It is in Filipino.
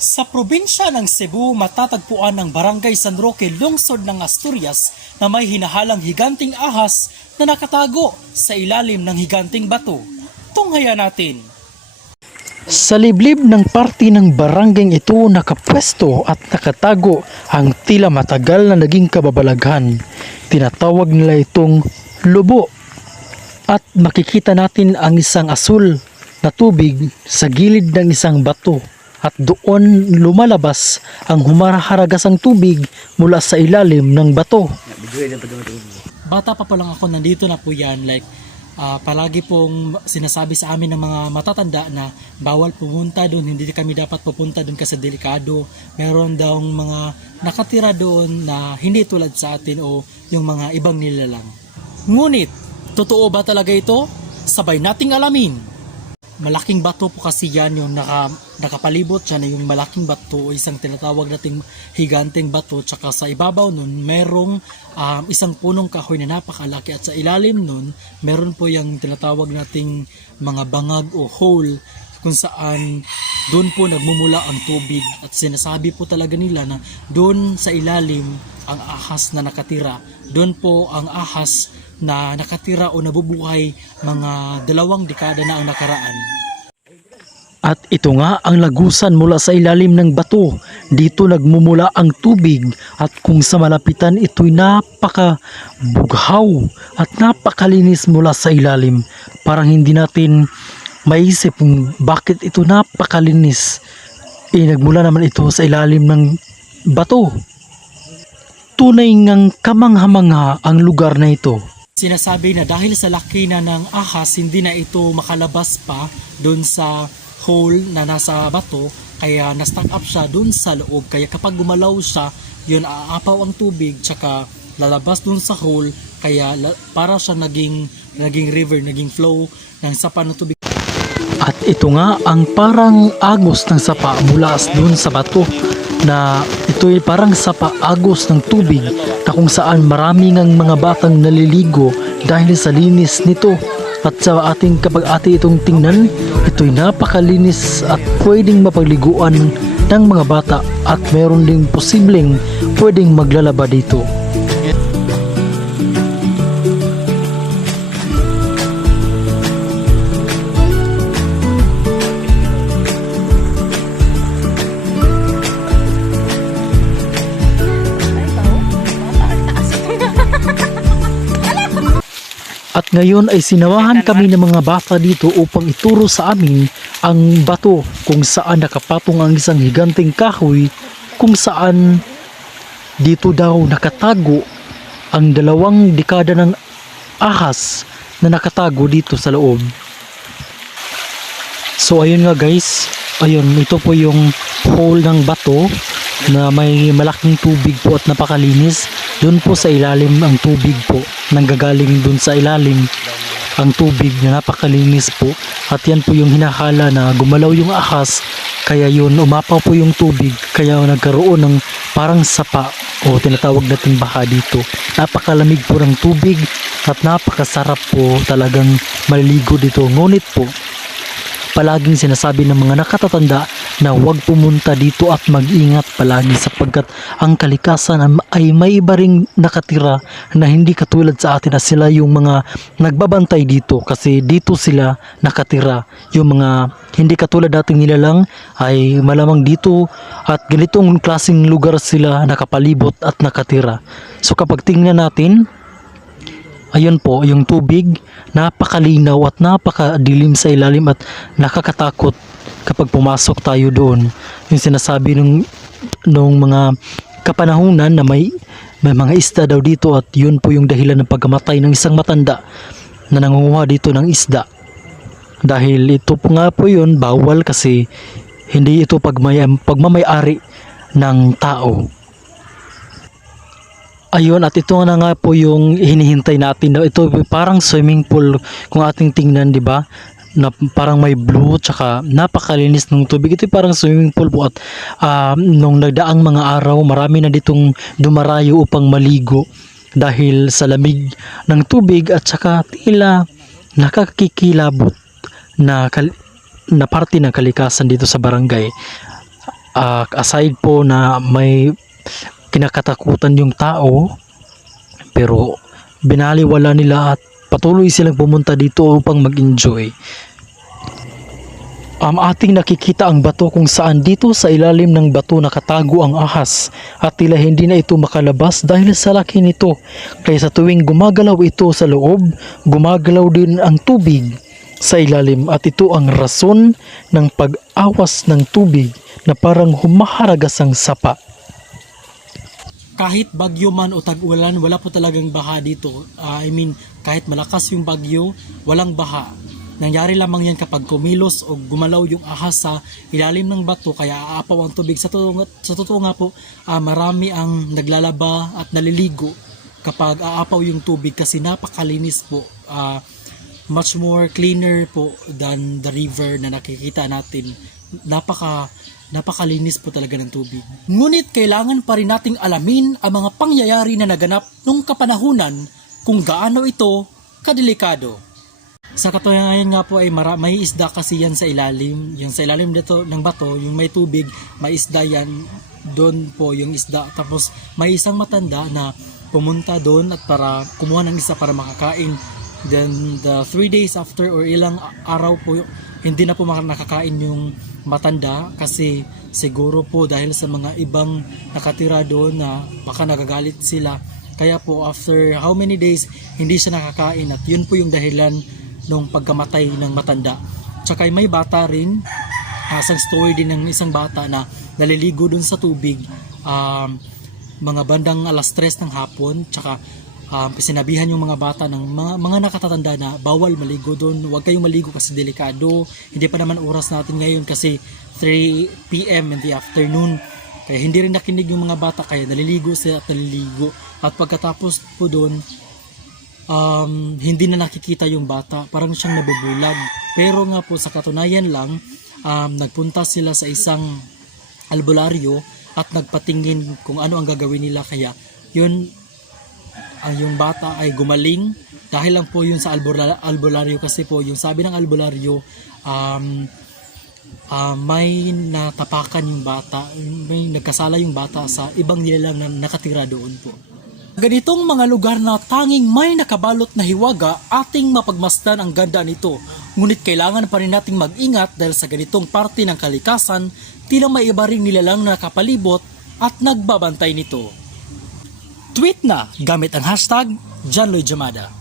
Sa probinsya ng Cebu, matatagpuan ang Barangay San Roque, lungsod ng Asturias na may hinahalang higanting ahas na nakatago sa ilalim ng higanting bato. Tunghaya natin. Sa liblib ng parte ng baranggay ito nakapwesto at nakatago ang tila matagal na naging kababalaghan. Tinatawag nila itong lubo. At makikita natin ang isang asul na tubig sa gilid ng isang bato. At doon lumalabas ang humaraharagasang tubig mula sa ilalim ng bato. Bata pa pa lang ako, nandito na po yan. Like, ah, palagi pong sinasabi sa amin ng mga matatanda na bawal pumunta doon, hindi kami dapat pupunta doon kasi delikado. Meron daw mga nakatira doon na hindi tulad sa atin o yung mga ibang nilalang. Ngunit, totoo ba talaga ito? Sabay nating alamin. Malaking bato po kasi yan yung naka, nakapalibot. Siya na yung malaking bato o isang tinatawag nating higanteng bato tsaka sa ibabaw nun merong um, isang punong kahoy na napakalaki. At sa ilalim nun meron po yung tinatawag nating mga bangag o hole kung saan doon po nagmumula ang tubig. At sinasabi po talaga nila na doon sa ilalim ang ahas na nakatira. Doon po ang ahas na nakatira o nabubuhay mga dalawang dekada na ang nakaraan. At ito nga ang lagusan mula sa ilalim ng bato. Dito nagmumula ang tubig at kung sa malapitan ito'y napaka bughaw at napakalinis mula sa ilalim. Parang hindi natin maisip kung bakit ito napakalinis. Eh nagmula naman ito sa ilalim ng bato. Tunay ngang kamangha-mangha ang lugar na ito. Sinasabi na dahil sa laki na ng ahas, hindi na ito makalabas pa doon sa hole na nasa bato, kaya na-stuck up siya doon sa loob. Kaya kapag gumalaw siya, yun aapaw ang tubig, tsaka lalabas doon sa hole, kaya para siya naging, naging river, naging flow ng sapa ng tubig. At ito nga ang parang agos ng sapa mula doon sa bato na ito ay parang sapa agos ng tubig na kung saan marami ngang mga batang naliligo dahil sa linis nito. At sa ating kapag ate itong tingnan, ito'y napakalinis at pwedeng mapagliguan ng mga bata at meron ding posibleng pwedeng maglalaba dito. Ngayon ay sinawahan kami ng mga bata dito upang ituro sa amin ang bato kung saan nakapatong ang isang higanting kahoy kung saan dito daw nakatago ang dalawang dekada ng ahas na nakatago dito sa loob. So ayun nga guys, ayun ito po yung hole ng bato na may malaking tubig po at napakalinis. Doon po sa ilalim ang tubig po, nanggagaling doon sa ilalim ang tubig na napakalinis po. At yan po yung hinahala na gumalaw yung ahas, kaya yun umapaw po yung tubig, kaya nagkaroon ng parang sapa o tinatawag natin baka dito. Napakalamig po ng tubig at napakasarap po talagang maliligo dito. Ngunit po, palaging sinasabi ng mga nakatatanda na huwag pumunta dito at mag-ingat palagi sapagkat ang kalikasan ay may iba ring nakatira na hindi katulad sa atin na sila yung mga nagbabantay dito kasi dito sila nakatira. Yung mga hindi katulad dating nilalang ay malamang dito at ganitong klaseng lugar sila nakapalibot at nakatira. So kapag tingnan natin Ayun po, yung tubig, napakalinaw at napakadilim sa ilalim at nakakatakot kapag pumasok tayo doon. Yung sinasabi nung, nung mga kapanahunan na may, may mga isda daw dito at yun po yung dahilan ng pagkamatay ng isang matanda na nangunguha dito ng isda. Dahil ito po nga po yun, bawal kasi hindi ito pagmay, pagmamayari ng tao. Ayun, at ito na nga po yung hinihintay natin. na Ito parang swimming pool kung ating tingnan, di ba? Na parang may blue, tsaka napakalinis ng tubig. Ito parang swimming pool po at ah, nung nagdaang mga araw, marami na ditong dumarayo upang maligo dahil sa lamig ng tubig at saka tila nakakikilabot na, kal- na parte ng kalikasan dito sa barangay. ah, aside po na may kinakatakutan yung tao pero binaliwala nila at patuloy silang pumunta dito upang mag-enjoy. Ang ating nakikita ang bato kung saan dito sa ilalim ng bato nakatago ang ahas at tila hindi na ito makalabas dahil sa laki nito. Kaya sa tuwing gumagalaw ito sa loob, gumagalaw din ang tubig sa ilalim at ito ang rason ng pag-awas ng tubig na parang humaharagas ang sapa. Kahit bagyo man o tag-ulan, wala po talagang baha dito. Ah, I mean, kahit malakas yung bagyo, walang baha. Nangyari lamang yan kapag kumilos o gumalaw yung ahas sa ilalim ng bato kaya aapaw ang tubig. Sa totoo, sa totoo nga po, ah, marami ang naglalaba at naliligo kapag aapaw yung tubig kasi napakalinis po. Ah, much more cleaner po than the river na nakikita natin. Napaka napakalinis po talaga ng tubig. Ngunit kailangan pa rin nating alamin ang mga pangyayari na naganap nung kapanahunan kung gaano ito kadelikado. Sa katunayan nga po ay mara, may isda kasi yan sa ilalim. Yung sa ilalim dito ng bato, yung may tubig, may isda yan. Doon po yung isda. Tapos may isang matanda na pumunta doon at para kumuha ng isa para makakain. Then the three days after or ilang araw po, hindi na po nakakain yung matanda kasi siguro po dahil sa mga ibang nakatira doon na baka nagagalit sila. Kaya po after how many days hindi siya nakakain at yun po yung dahilan nung pagkamatay ng matanda. Tsaka may bata rin, ah, isang story din ng isang bata na naliligo dun sa tubig um, mga bandang alas 3 ng hapon tsaka um, sinabihan yung mga bata ng mga, mga nakatatanda na bawal maligo doon huwag kayong maligo kasi delikado hindi pa naman oras natin ngayon kasi 3 p.m. in the afternoon kaya hindi rin nakinig yung mga bata kaya naliligo sila at naliligo at pagkatapos po doon um, hindi na nakikita yung bata. Parang siyang nabubulag. Pero nga po sa katunayan lang, um, nagpunta sila sa isang albularyo at nagpatingin kung ano ang gagawin nila. Kaya yun, ang yung bata ay gumaling dahil lang po yun sa albula- albularyo kasi po yung sabi ng albularyo um, ah, may natapakan yung bata, may nagkasala yung bata sa ibang nilalang na nakatira doon po. Ganitong mga lugar na tanging may nakabalot na hiwaga, ating mapagmasdan ang ganda nito. Ngunit kailangan pa rin nating mag-ingat dahil sa ganitong parte ng kalikasan, tila may iba ring nilalang na nakapalibot at nagbabantay nito. Tweet na gamit ang hashtag John Jamada.